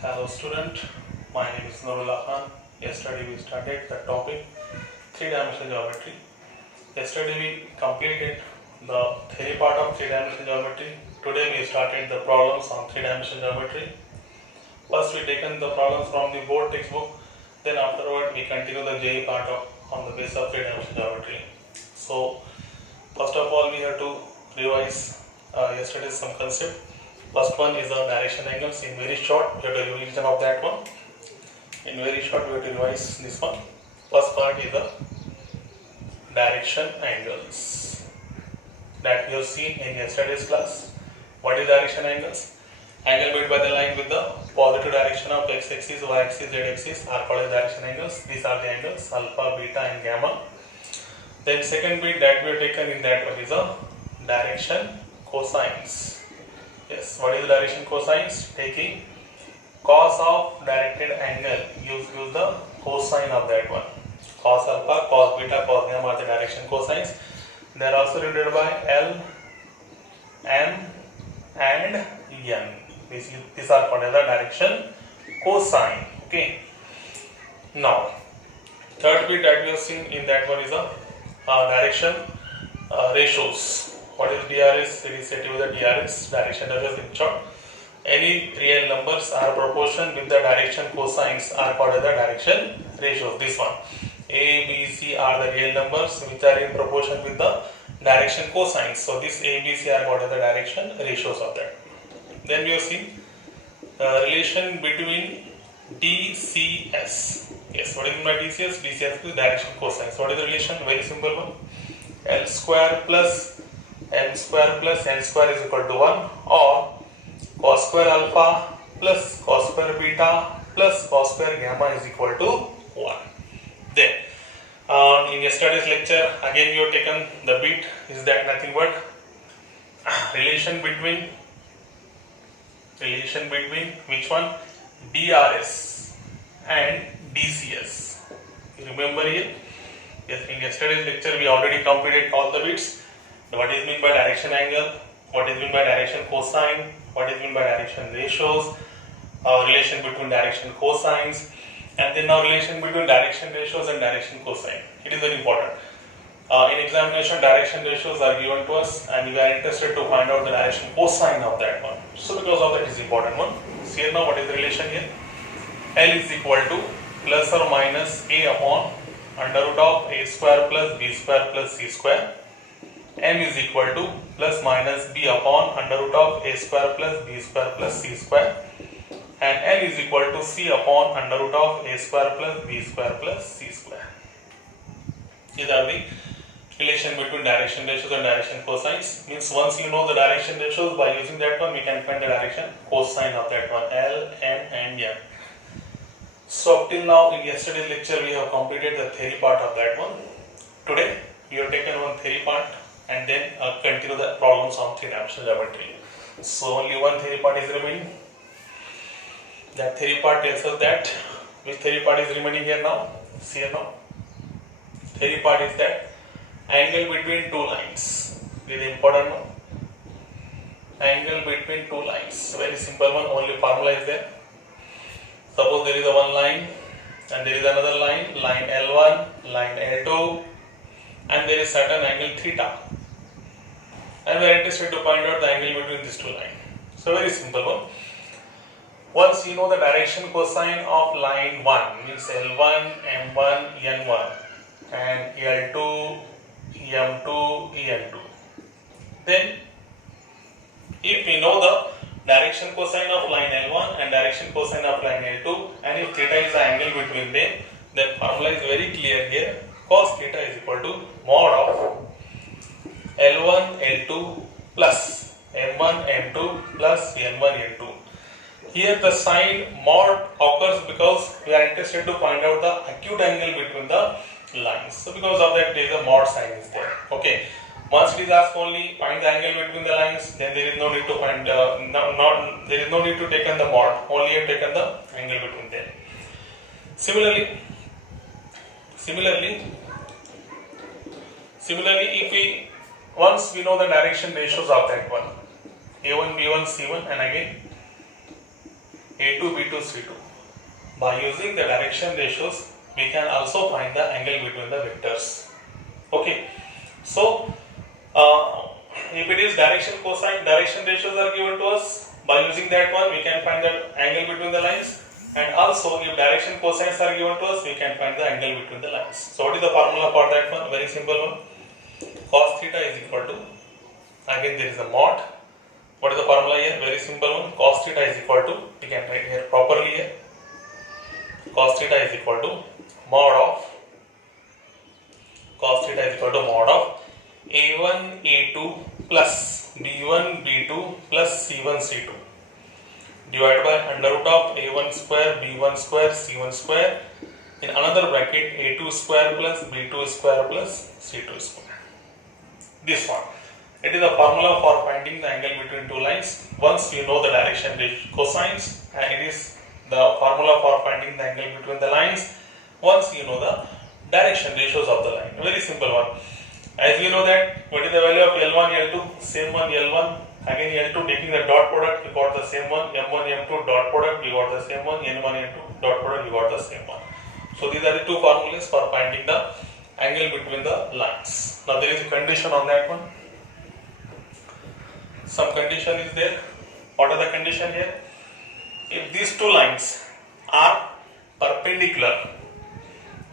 Hello student, my name is Nurullah Khan. Yesterday we started the topic 3-dimensional geometry. Yesterday we completed the theory part of 3-dimensional geometry. Today we started the problems on 3-dimensional geometry. First we taken the problems from the board textbook, then afterward we continue the JEE part on the basis of 3-dimensional geometry. So first of all we have to revise yesterday's some concept. First one is the direction angles. In very short, we have to revision of that one. In very short, we have to revise this one. First part is the direction angles that we have seen in yesterday's class. What is direction angles? Angle made by the line with the positive direction of x-axis, y-axis, z-axis are called as direction angles. These are the angles alpha, beta, and gamma. Then second bit that we have taken in that one is the direction cosines. Yes, what is the direction cosines? Taking cos of directed angle, use the cosine of that one. Cos alpha, cos beta, cos gamma are the direction cosines. They are also denoted by L, M, and N. These are called as the direction cosine. Okay. Now, third bit that we have seen in that one is the direction ratios. What is DRS? It is said to be the DRS, direction ratios in short. Any real numbers are proportion with the direction cosines are called as the direction ratios. This one, A, B, C are the real numbers which are in proportion with the direction cosines. So this A, B, C are called as the direction ratios of that. Then we have seen relation between DCS. Yes, what is meant by DCS? DCS is direction cosines. What is the relation? Very simple one. L square plus M square plus N square is equal to 1, or cos square alpha plus cos square beta plus cos square gamma is equal to 1. Then in yesterday's lecture again we have taken the bit is that nothing but relation between which one? DRS and DCS. You remember here? Yes, in yesterday's lecture we already completed all the bits. What is meant by direction angle, what is meant by direction cosine, what is meant by direction ratios, relation between direction cosines, and then now relation between direction ratios and direction cosine. It is very important. In examination, direction ratios are given to us and we are interested to find out the direction cosine of that one. So because of that is important one. See here now what is the relation here? L is equal to plus or minus A upon under root of A square plus B square plus C square. M is equal to plus minus B upon under root of A square plus B square plus C square, and N is equal to C upon under root of A square plus B square plus C square. These are the relation between direction ratios and direction cosines. Means once you know the direction ratios, by using that one we can find the direction cosine of that one, L, M, and N. So up till now in yesterday's lecture we have completed the theory part of that one. Today we have taken one theory part and then continue the problems on 3-dimensional geometry. So only one theory part is remaining. That theory part tells us that which theory part is remaining here now. See here now. Theory part is that angle between two lines. This is important one. Angle between two lines. Very simple one. Only formula is there. Suppose there is a one line and there is another line, line L1, line L2, and there is certain angle theta. And we are interested to find out the angle between these two lines. So very simple one. Once you know the direction cosine of line 1 means L1, M1, N1 and L2, M2, En2. Then if we know the direction cosine of line L1 and direction cosine of line L2, and if theta is the angle between them, then formula is very clear here. Cos theta is equal to mod of L1, L2 plus M1, M2 plus N1, N2. Here the sign mod occurs because we are interested to find out the acute angle between the lines. So because of that there is a mod sign is there. Okay. Once it is asked only find the angle between the lines, then there is no need to find there is no need to take the mod. Only you have taken the angle between them. Similarly, if we once we know the direction ratios of that one, A1, B1, C1, and again A2, B2, C2. By using the direction ratios, we can also find the angle between the vectors. Okay, so if it is direction cosine, direction ratios are given to us. By using that one, we can find the angle between the lines. And also, if direction cosines are given to us, we can find the angle between the lines. So, what is the formula for that one? Very simple one. Cos theta is equal to, again there is a mod. What is the formula here? Very simple one. Cos theta is equal to, we can write here properly here. Cos theta is equal to mod of, cos theta is equal to mod of A1 A2 plus B1 B2 plus C1 C2 divided by under root of A1 square B1 square C1 square in another bracket A2 square plus B2 square plus C2 square. This one. It is a formula for finding the angle between two lines. Once you know the direction cosines, and it is the formula for finding the angle between the lines once you know the direction ratios of the line. Very simple one. As you know that what is the value of L1, L2? Same one L1. Again L2, taking the dot product, you got the same one. M1, M2 dot product, you got the same one. N1, N2 dot product, you got the same one. So these are the two formulas for finding the angle between the lines. Now there is a condition on that one. Some condition is there. What are the condition here? If these two lines are perpendicular,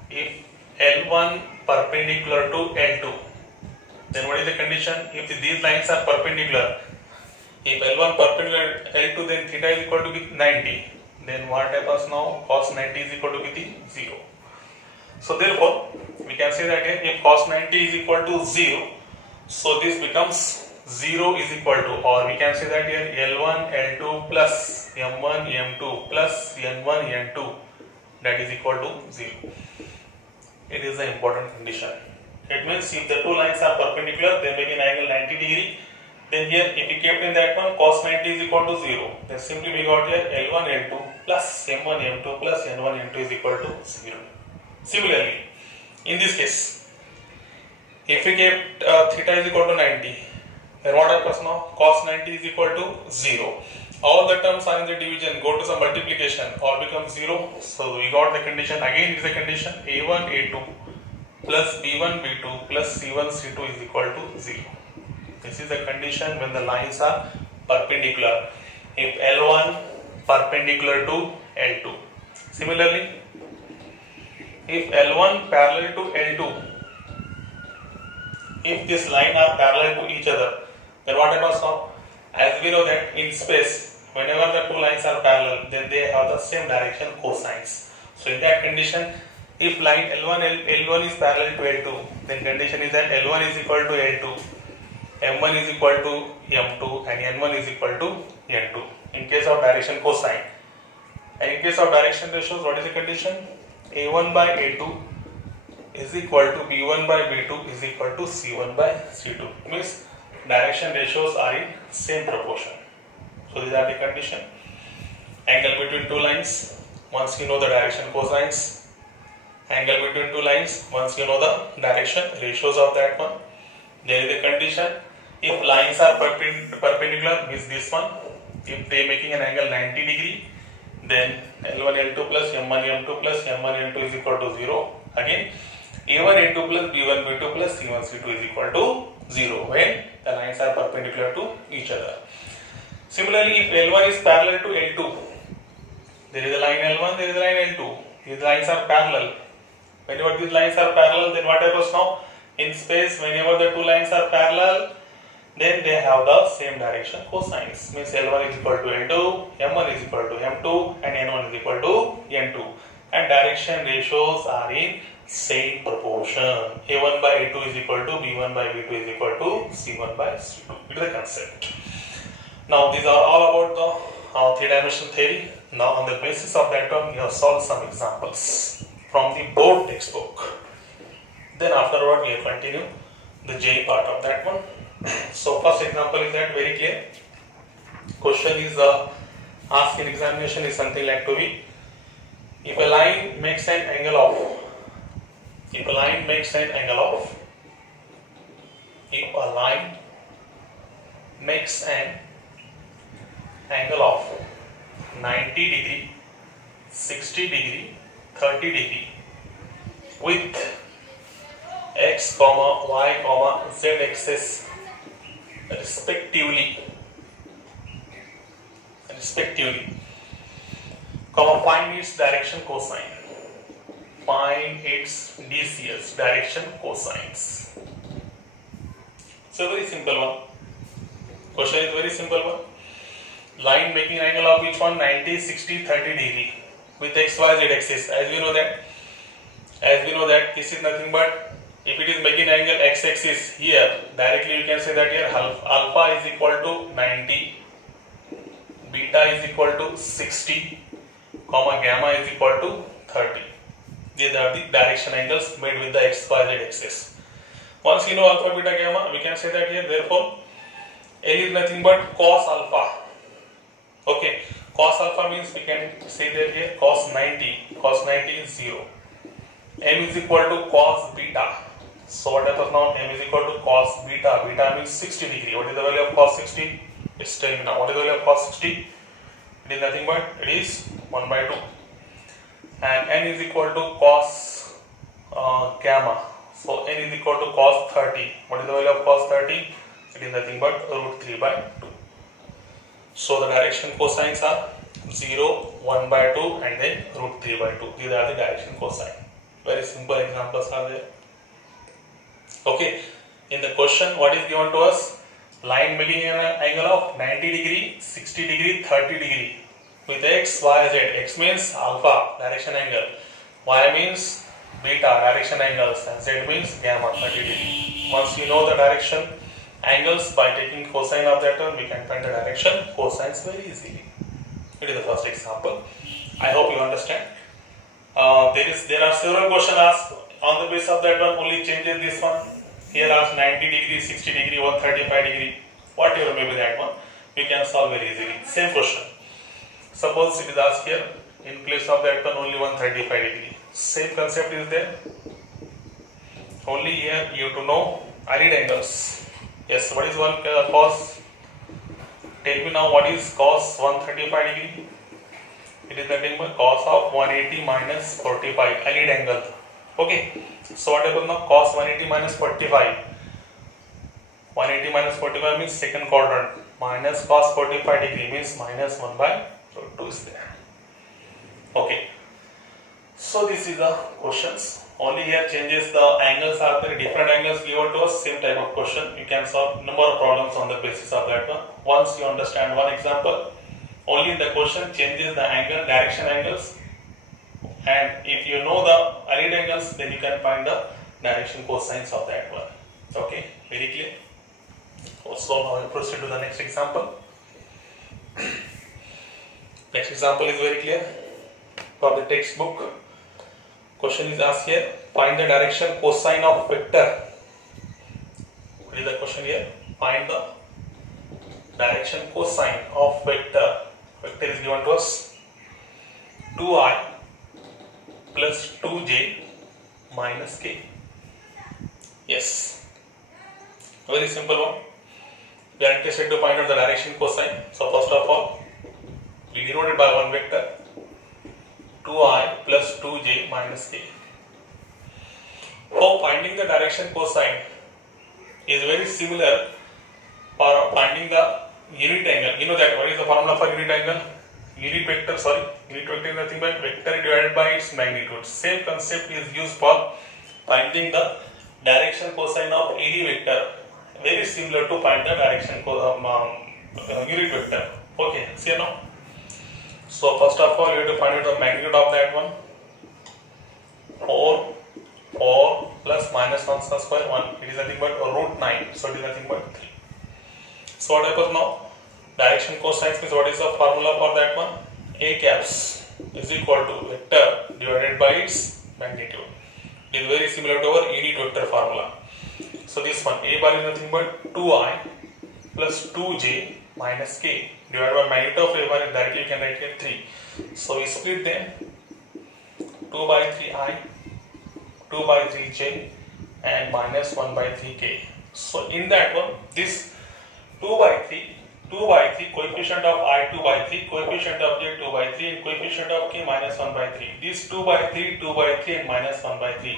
if L1 perpendicular to L2, then what is the condition? If these lines are perpendicular, if L1 perpendicular to L2, then theta is equal to be 90. Then what happens now? Cos 90 is equal to be 0. So therefore, we can say that here, if cos 90 is equal to 0, so this becomes 0 is equal to, or we can say that here L1 L2 plus M1 M2 plus N1 N2, that is equal to 0. It is an important condition. It means if the two lines are perpendicular, they make an angle 90 degree. Then here, if we kept in that one, cos 90 is equal to 0. Then simply we got here L1 L2 plus M1 M2 plus N1 N2 is equal to 0. Similarly, in this case, if we kept theta is equal to 90, then what happens now? Cos 90 is equal to 0. All the terms are in the division, go to some multiplication, all become 0. So we got the condition, again it is a condition, A1 A2 plus B1 B2 plus C1 C2 is equal to 0. This is the condition when the lines are perpendicular. If L1 perpendicular to L2. Similarly, if L1 parallel to L2, if this line are parallel to each other, then what happens now? As we know that in space, whenever the two lines are parallel, then they have the same direction cosines. So in that condition, if line L1 is parallel to L2, then condition is that L1 is equal to L2, M1 is equal to M2 and N1 is equal to N2 in case of direction cosine. And in case of direction ratios, what is the condition? A1 by A2 is equal to B1 by B2 is equal to C1 by C2. Means direction ratios are in same proportion. So these are the condition. Angle between two lines, once you know the direction cosines. Angle between two lines, once you know the direction ratios of that one. There is a condition, if lines are perpendicular, means this one, if they making an angle 90 degree, then L1 L2 plus M1 M2 plus M1 M2 is equal to 0. Again, A1 A2 plus B1 B2 plus C1 C2 is equal to 0 when the lines are perpendicular to each other. Similarly, if L1 is parallel to L2, there is a line L1, there is a line L2. These lines are parallel. Whenever these lines are parallel, then what happens now? In space, whenever the two lines are parallel, then they have the same direction cosines. Means L1 is equal to L2, M1 is equal to M2 and N1 is equal to N2. And direction ratios are in same proportion. A1 by A2 is equal to B1 by B2 is equal to C1 by C2. It is a concept. Now these are all about the three-dimensional theory. Now on the basis of that one, we have solved some examples from the board textbook. Then afterward we will continue the J part of that one. So first example is that very clear. Question is asked in examination is something like to be, if a line makes an angle of, if a line makes an angle of, if a line makes an angle of 90 degree, 60 degree, 30 degree with x comma y comma z axis respectively, comma find its direction cosine. Find its DCS, direction cosines. So very simple one. Question is very simple one. Line making angle of each one 90, 60, 30 degree with x, y, z axis. As we know that this is nothing but, if it is making angle x axis here, directly you can say that here alpha is equal to 90, beta is equal to 60, comma gamma is equal to 30. These are the direction angles made with the x, y, z axis. Once you know alpha, beta, gamma, we can say that here, therefore L is nothing but cos alpha. Okay, cos alpha means we can say that here cos 90 is 0. M is equal to cos beta. So what happens now? M is equal to cos beta. Beta means 60 degree. What is the value of cos 60? It's telling me now. What is the value of cos 60? It is nothing but, it is 1 by 2. And n is equal to cos gamma. So n is equal to cos 30. What is the value of cos 30? It is nothing but root 3 by 2. So the direction cosines are 0, 1 by 2 and then root 3 by 2. These are the direction cosine. Very simple examples are there. Okay, in the question what is given to us? Line making an angle of 90 degree, 60 degree, 30 degree with x, y, z. X means alpha, direction angle. Y means beta, direction angles, and z means gamma, 30 degree. Once you know the direction angles, by taking cosine of that one, we can find the direction cosines very easily. It is the first example. I hope you understand. There are several questions asked on the basis of that one. Only changes this one. Here asked 90 degree, 60 degree, 135 degree. Whatever may be that one, we can solve very easily. Same question. Suppose it is asked here, in place of that one only 135 degree. Same concept is there. Only here you have to know allied angles. Yes, what is one cos? Tell me now what is cos 135 degree? It is nothing but cos of 180 minus 45, allied angle. Okay, so what happens now? Cos 180 minus 45. 180 minus 45 means second quadrant. Minus cos 45 degree means minus 1 by root 2 is there. Okay, so this is the questions. Only here changes the angles are there, different angles given to us, same type of question. You can solve number of problems on the basis of that one. Once you understand one example, only in the question changes the angle, direction angles, and if you know the allied angles, then you can find the direction cosines of that one. Okay, very clear. So now we proceed to the next example. Next example is very clear for the textbook. Question is asked here, find the direction cosine of vector. What is the question here? Find the direction cosine of vector. Vector is given to us 2i plus 2j minus k. Yes, very simple one. We are interested to find out the direction cosine. So first of all, we denote it by one vector 2i plus 2j minus k. For finding the direction cosine is very similar for finding the unit angle. You know that what is the formula for unit angle? Unit vector is nothing but vector divided by its magnitude. Same concept is used for finding the direction cosine of any vector. Very similar to find the direction unit vector. Okay, see now. So first of all, you have to find out the magnitude of that one. 4 plus minus 1 square 1. It is nothing but root 9. So it is nothing but 3. So what happens now? Direction cosine means what is the formula for that one? A caps is equal to vector divided by its magnitude. It is very similar to our unit vector formula. So this one, A bar is nothing but 2i plus 2j minus k divided by magnitude of A bar, directly you can write here 3. So we split them, 2 by 3i, 2 by 3j and minus 1 by 3k. So in that one, this 2 by 3 2 by 3, coefficient of I 2 by 3, coefficient of J 2 by 3, and coefficient of K minus 1 by 3. These 2 by 3, 2 by 3, and minus 1 by 3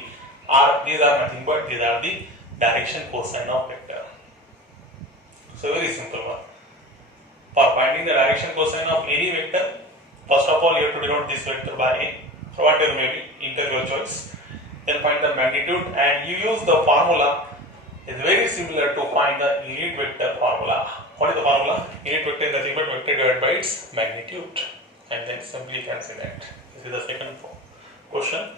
these are nothing but these are the direction cosine of vector. So very simple one. For finding the direction cosine of any vector, first of all you have to denote this vector by A, so whatever may be, integral choice. Then find the magnitude, and you use the formula. It's very similar to find the unit vector formula. What is the formula? Unit vector is nothing but vector divided by its magnitude, and then simply cancel that. This is the second question.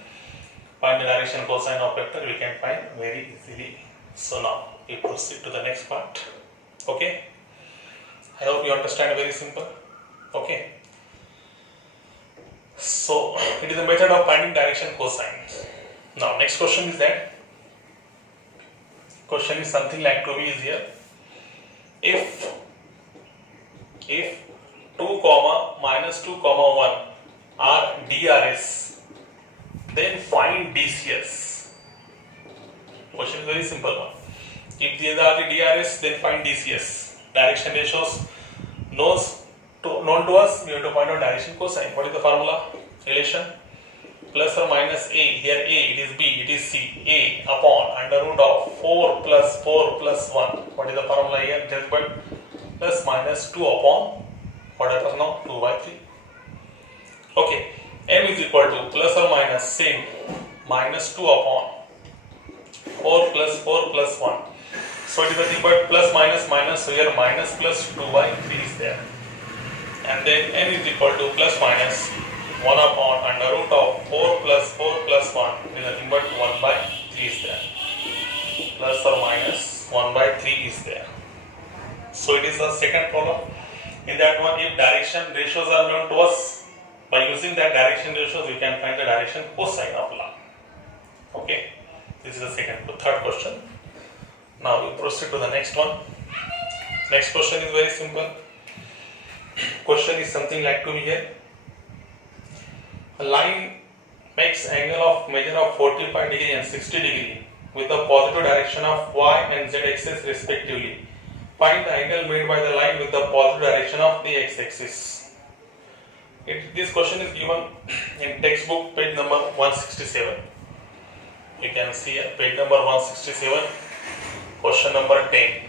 Find the direction cosine of vector, we can find very easily. So now we proceed to the next part. Okay, I hope you understand. Very simple. Okay, so it is a method of finding direction cosine. Now next question is that question is something like to be is here. If 2 comma minus 2 comma 1 are DRS, then find DCS. Question is very simple one. If these are the DRS, then find DCS. Direction ratios known to us, we have to find out direction cosine. What is the formula? Relation plus or minus A. Here A, it is B, it is C. A upon under root of 4 plus 4 plus 1. What is the formula here? Just but plus minus 2 upon what happens now? 2 by 3. Okay. M is equal to plus or minus same minus 2 upon 4 plus 4 plus 1. So it is nothing but plus minus minus, so here minus plus 2 by 3 is there. And then N is equal to plus minus 1 upon under root of 4 plus 4 plus 1 is nothing but 1 by 3 is there. Plus or minus 1 by 3 is there. So it is the second problem. In that one, if direction ratios are known to us, by using that direction ratios, we can find the direction cosine of line. Okay, this is the third question. Now we proceed to the next one. Next question is very simple. Question is something like to be here. A line makes angle of measure of 45 degree and 60 degree with the positive direction of y and z axis respectively. Find the angle made by the line with the positive direction of the x axis. This question is given in textbook page number 167. You can see here page number 167, question number 10.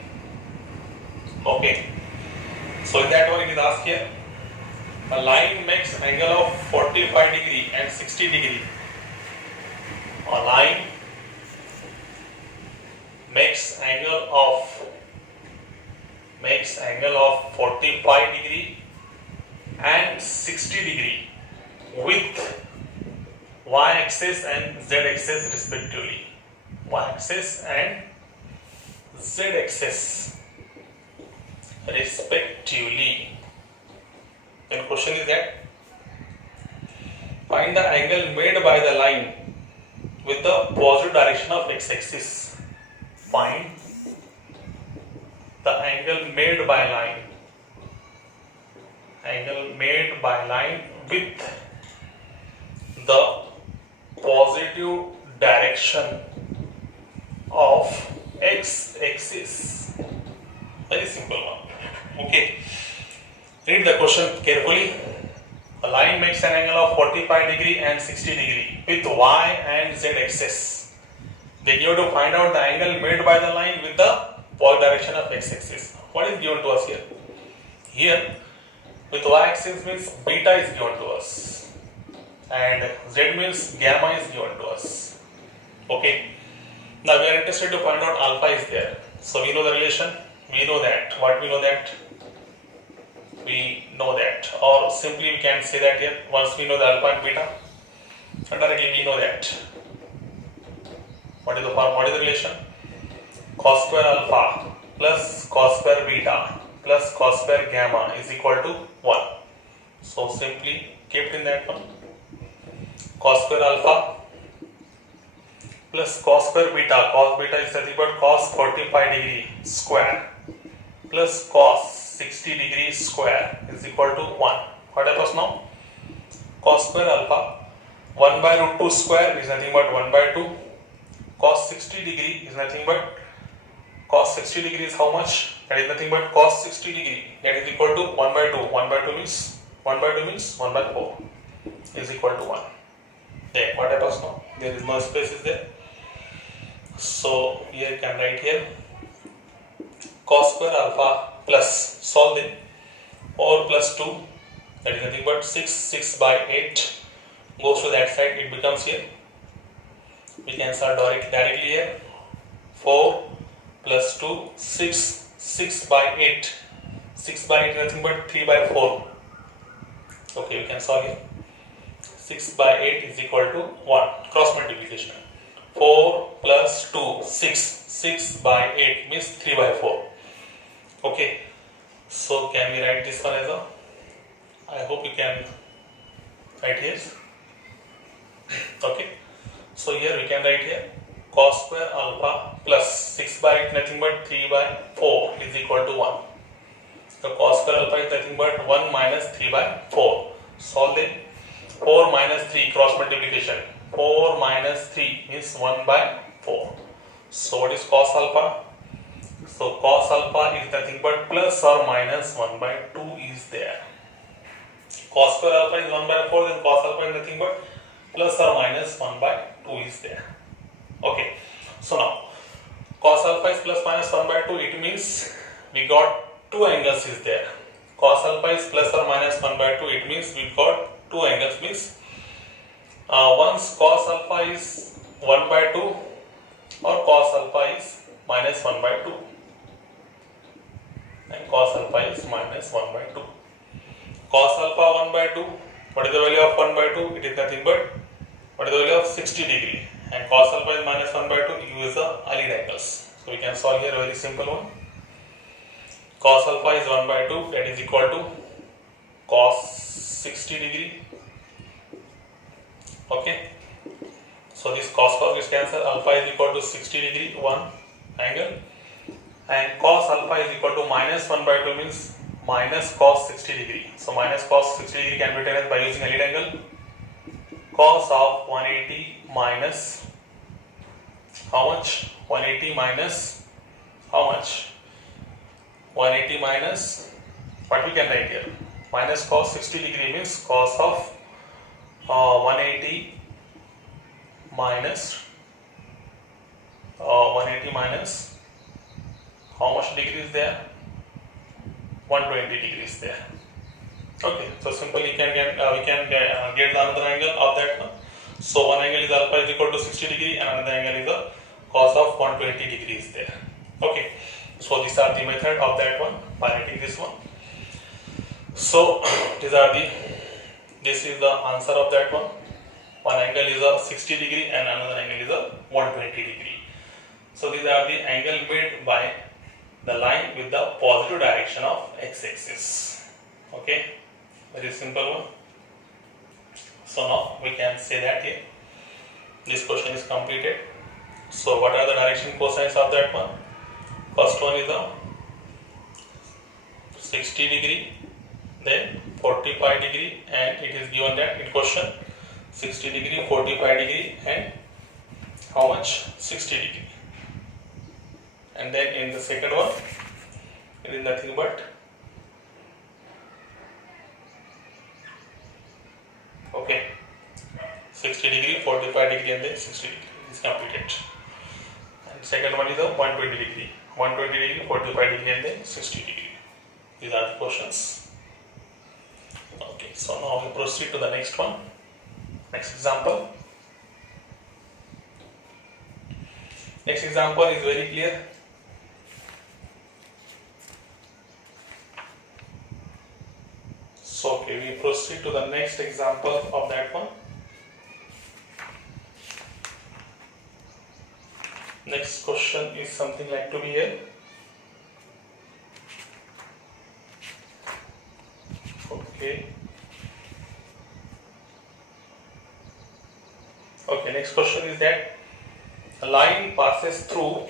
Okay, so in that one it is asked here, a line makes angle of 45 degree and 60 degree. A line makes angle of 45 degree and 60 degree with y-axis and z-axis respectively. Y-axis and z-axis respectively. Then question is that find the angle made by the line with the positive direction of x-axis. Find the angle made by line with the positive direction of x-axis. Very simple one. Okay, read the question carefully. A line makes an angle of 45 degree and 60 degree with y and z axis. Then you have to find out the angle made by the line with the positive direction of x-axis. What is given to us here? Here with y-axis means beta is given to us and z means gamma is given to us. Okay, now we are interested to find out alpha is there. So we know the relation, we know that. What we know that? We know that, or simply we can say that here, once we know the alpha and beta, and directly we know that. What is the relation? Cos square alpha plus cos square beta plus cos square gamma is equal to 1. So simply kept in that one, cos square alpha plus cos square beta, cos beta is nothing but cos 45 degree square plus cos 60 degree square is equal to 1. What happens now? Cos square alpha 1 by root 2 square is nothing but 1 by 2. Cos 60 degree is nothing but cos 60 degree is how much? That is nothing but cos 60 degree. That is equal to 1 by 2. 1 by 2 means 1 by 2 means 1 by 4 is equal to 1. There, what happens now? There is no space is there. So here you can write here cos square alpha plus solve it 4 plus 2, that is nothing but 6 by 8 goes to that side, it becomes here, we can start directly here 4 plus 2 6 by 8, 6 by 8 nothing but 3 by 4. Okay, you can solve here. 6 by 8 is equal to 1, cross multiplication. 4 plus 2 6 by 8 means 3 by 4. Okay, so can we write this one as a, I hope you can write here. Okay, so here we can write here cos square alpha plus 6 by 8 nothing but 3 by 4 is equal to 1. So cos square alpha is nothing but 1 minus 3 by 4. Solve it. 4 minus 3 cross multiplication. 4 minus 3 is 1 by 4. So what is cos alpha? So cos alpha is nothing but plus or minus 1 by 2 is there. Cos square alpha is 1 by 4, then cos alpha is nothing but plus or minus 1 by 2 is there. Okay, so now cos alpha is plus minus 1 by 2, it means we got two angles is there. Cos alpha is plus or minus 1 by 2, it means we got two angles, means once cos alpha is 1 by 2 or cos alpha is minus 1 by 2 and cos alpha is minus 1 by 2. Cos alpha 1 by 2, what is the value of 1 by 2? It is nothing but what is the value of 60 degree, and cos alpha is minus 1 by 2, you use the lead angles. So we can solve here a very simple one. Cos alpha is 1 by 2, that is equal to cos 60 degree. Okay, so this cos is cancelled, alpha is equal to 60 degree, one angle, and cos alpha is equal to minus 1 by 2 means minus cos 60 degree. So minus cos 60 degree can be written as by using a lead angle. Cos of 180 minus how much? 180 minus how much? 180 minus what we can write here? Minus cos 60 degree means cos of 180 minus 180 minus how much degree is there? 120 degrees there. Okay, so simply we can get the another angle of that one. So one angle is alpha is equal to 60 degree and another angle is the cos of 120 degrees there. Okay, so these are the method of that one by writing this one. So this is the answer of that one. One angle is a 60 degree and another angle is a 120 degree. So these are the angle made by the line with the positive direction of x-axis. Okay, very simple one. So now we can say that here this question is completed. So what are the direction cosines of that one? First one is a 60 degree, then 45 degree, and it is given that in question 60 degree, 45 degree and how much? 60 degree. And then in the second one it is nothing but okay 60 degree, 45 degree and then 60 degree is completed. And second one is a 120 degree, 120 degree, 45 degree and then 60 degree. These are the questions. Okay, so now we proceed to the next one. Next example. Next example is very clear. So okay, we proceed to the next example of that one. Next question is something like to be here. Okay. Okay, next question is that a line passes through.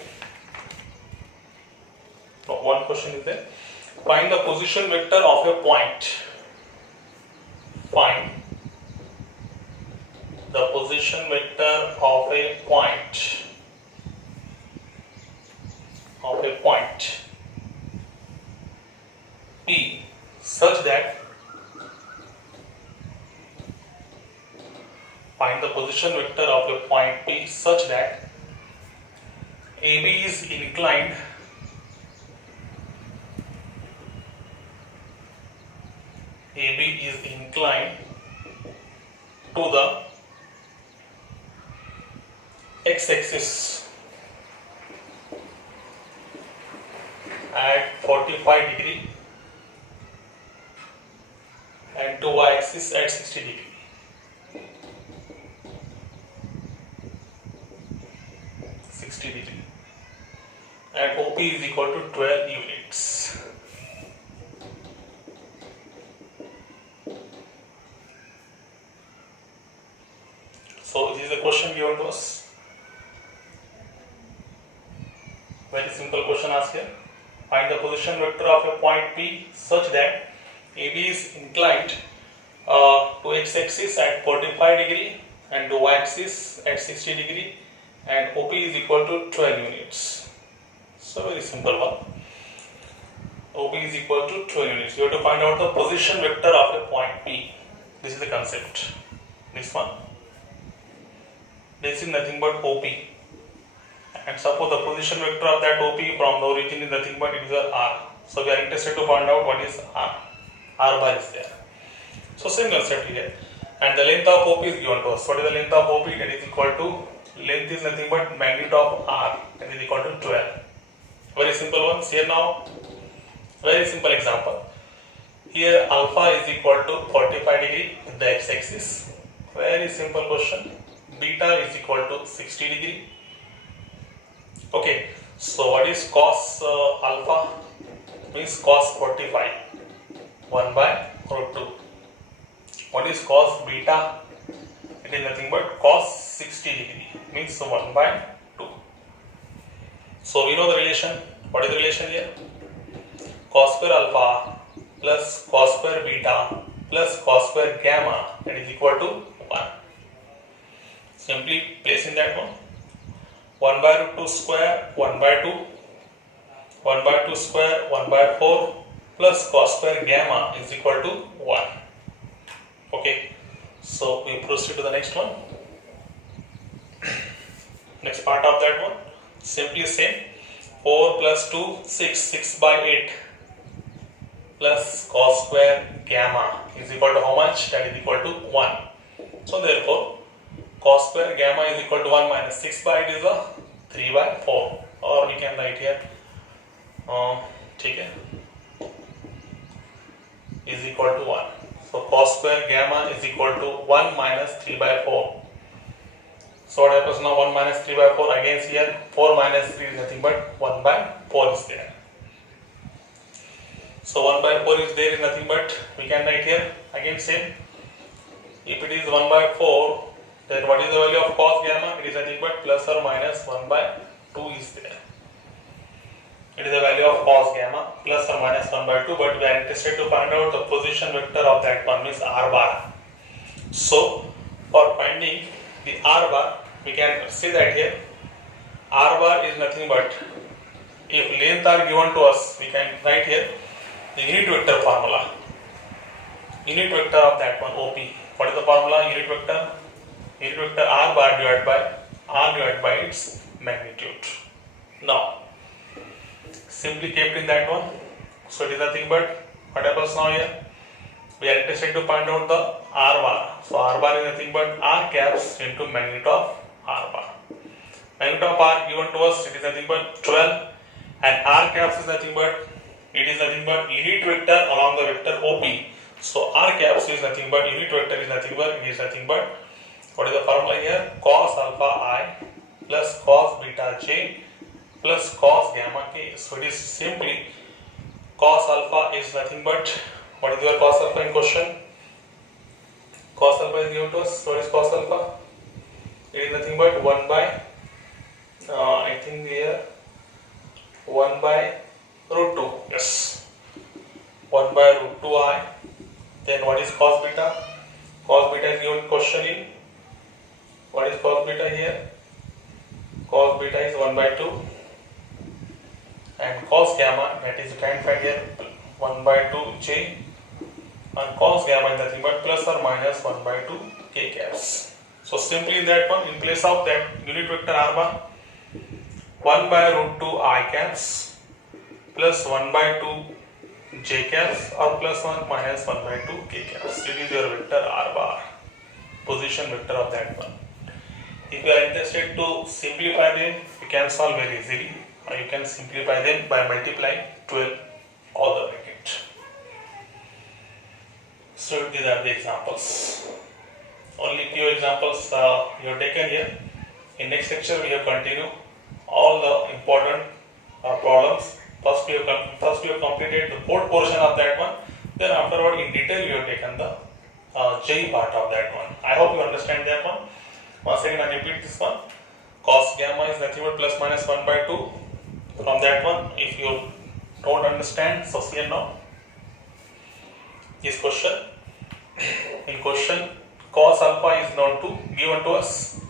One question is there. Find the position vector of a point. Find the position vector of a point. find the position vector of a point P such that AB is inclined to the x-axis at 45 degree and to y-axis at 60 degree. And OP is equal to 12 units. So this is a question given to us. Very simple question asked here. Find the position vector of a point P such that AB is inclined to x-axis at 45 degree and to y-axis at 60 degree and OP is equal to 12 units. So very simple one. OP is equal to 12 units. You have to find out the position vector of a point P. This is the concept. This one. This is nothing but OP. And suppose the position vector of that OP from the origin is nothing but it is a R. So we are interested to find out what is R. R bar is there. So same concept here. And the length of OP is given to us. What is the length of OP? That is equal to, length is nothing but magnitude of R. That is equal to 12. Very simple ones here now. Very simple example. Here alpha is equal to 45 degree with the x-axis. Very simple question. Beta is equal to 60 degree. Okay. So what is cos alpha? Means cos 45. 1 by root 2. What is cos beta? It is nothing but cos 60 degree. Means 1 by 2. So we know the relation. What is the relation here? Cos square alpha plus cos square beta plus cos square gamma, that is equal to 1. Simply place in that one. 1 by root 2 square 1 by 2. 1 by 2 square 1 by 4 plus cos square gamma is equal to 1. Okay. So we proceed to the next one. Next part of that one. Simply same. 4 plus 2, 6, 6 by 8 plus cos square gamma is equal to how much? That is equal to 1. So therefore, cos square gamma is equal to 1 minus 6 by 8 is a 3 by 4. Or we can write here, is equal to 1. So cos square gamma is equal to 1 minus 3 by 4. So what happens now? 1 minus 3 by 4 again here. 4 minus 3 is nothing but 1 by 4 is there. So 1 by 4 is there is nothing but we can write here again same. If it is 1 by 4, then what is the value of cos gamma? It is nothing but plus or minus 1 by 2 is there. It is the value of cos gamma plus or minus 1 by 2, but we are interested to find out the position vector of that one, means R bar. So for finding the R bar, we can see that here R bar is nothing but, if length are given to us, we can write here the unit vector formula. Unit vector of that one, OP. What is the formula? Unit vector. Unit vector R bar divided by its magnitude. Now, simply kept in that one. So it is nothing but, what happens now here? We are interested to find out the R bar. So R bar is nothing but R caps into magnitude of R bar. Magnitude of R given to us, it is nothing but 12, and R caps is nothing but, it is nothing but unit vector along the vector OP. So R caps is nothing but, unit vector is nothing but, it is nothing but, what is the formula here? Cos alpha I plus cos beta j plus cos gamma k. So it is simply cos alpha is nothing but, what is your cos alpha in question? Cos alpha is given to us. What is cos alpha? It is nothing but 1 by, I think here 1 by root 2. Yes. 1 by root 2i. Then what is cos beta? Cos beta is given question in. What is cos beta here? Cos beta is 1 by 2. And cos gamma, that is you can find here 1 by 2 j. And cos gamma is nothing but plus or minus 1 by 2 k caps. So simply in that one, in place of that unit vector r bar, 1 by root 2 I caps plus 1 by 2 j caps or plus 1 minus 1 by 2 k caps. It is your vector r bar, position vector of that one. If you are interested to simplify them, you can solve very easily, or you can simplify them by multiplying 12 all the bracket. So these are the examples. Only few examples you have taken here. In next lecture we have continued all the important problems. First we have completed the board portion of that one. Then afterward in detail we have taken the J part of that one. I hope you understand that one. Once again I repeat this one. Cos gamma is nothing but plus minus 1 by 2. From that one, if you don't understand, so see now. This question. In question, cos alpha is given to us.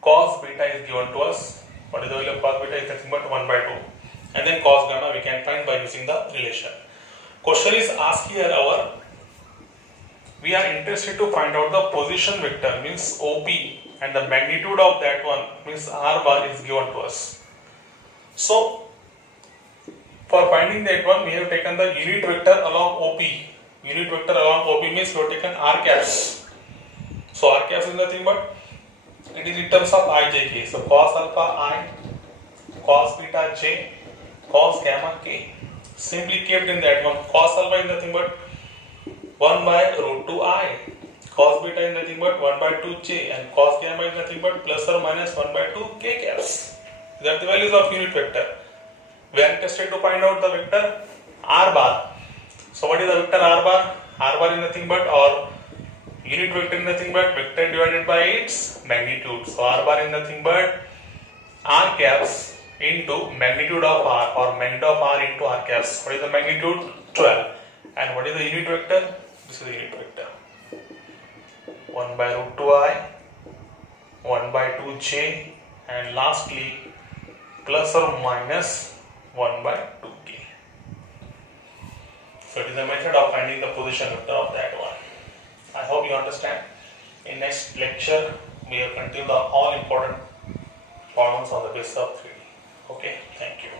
Cos beta is given to us. What is the value of cos beta is nothing but 1 by 2. And then cos gamma we can find by using the relation. Question is asked here we are interested to find out the position vector means OP and the magnitude of that one means R bar is given to us. So for finding that one we have taken the unit vector along OP. Unit vector along OP means we have taken R caps. So R caps is nothing but it is in terms of ijk. So cos alpha I, cos beta j, cos gamma k. Simply kept in that one. Cos alpha is nothing but 1 by root 2 I, cos beta is nothing but 1 by 2 j, and cos gamma is nothing but plus or minus 1 by 2 k caps. These are the values of unit vector. We are interested to find out the vector r bar. So what is the vector r bar? R bar is nothing but, or unit vector is nothing but vector divided by its magnitude. So r bar is nothing but r caps into magnitude of r, or magnitude of r into r caps. What is the magnitude? 12. And what is the unit vector? This is the unit vector. 1 by root 2 I, 1 by 2 j, and lastly plus or minus 1 by 2 k. So it is a method of finding the position vector of that one. I hope you understand. In next lecture we will continue the all important problems on the basis of 3D. Okay, thank you.